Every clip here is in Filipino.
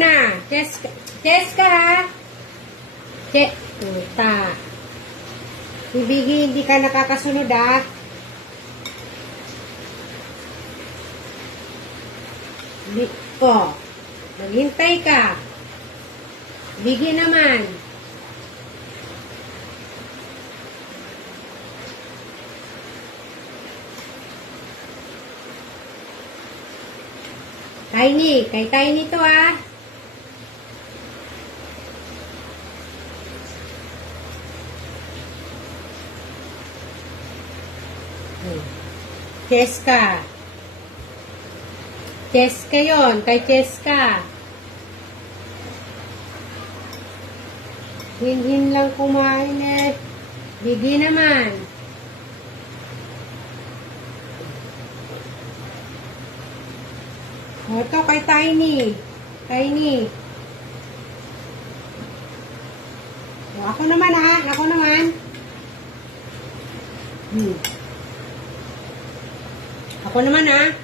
muna. Cheska ha. Puta. Ibigay, hindi ka nakakasunod ha. Oh. Maghintay ka. Bigay naman. Tiny. Kay Tiny to ah. Cheska. Cheska yun. Kay Cheska. Hin lang kumain eh. Bigay naman. Ito kay Tiny. Tiny. O, ako naman ha. Ako naman. Ako naman ha.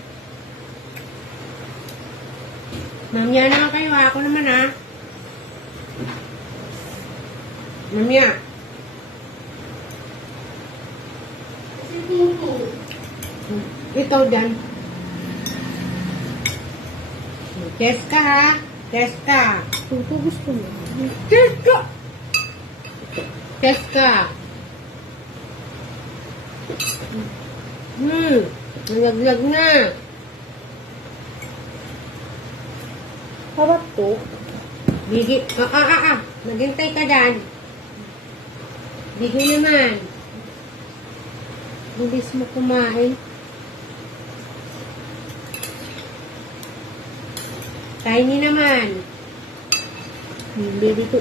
Mamaya naman kayo ha. Ako naman ha. Mamaya. Ito dyan. Cheska ha. Cheska. Ito gusto mo. Cheska. Cheska. Nalaglag na. Harap to. Bigi. Naghintay ka dyan. Bigi naman. Bilis mo kumain. Tiny naman. Baby to.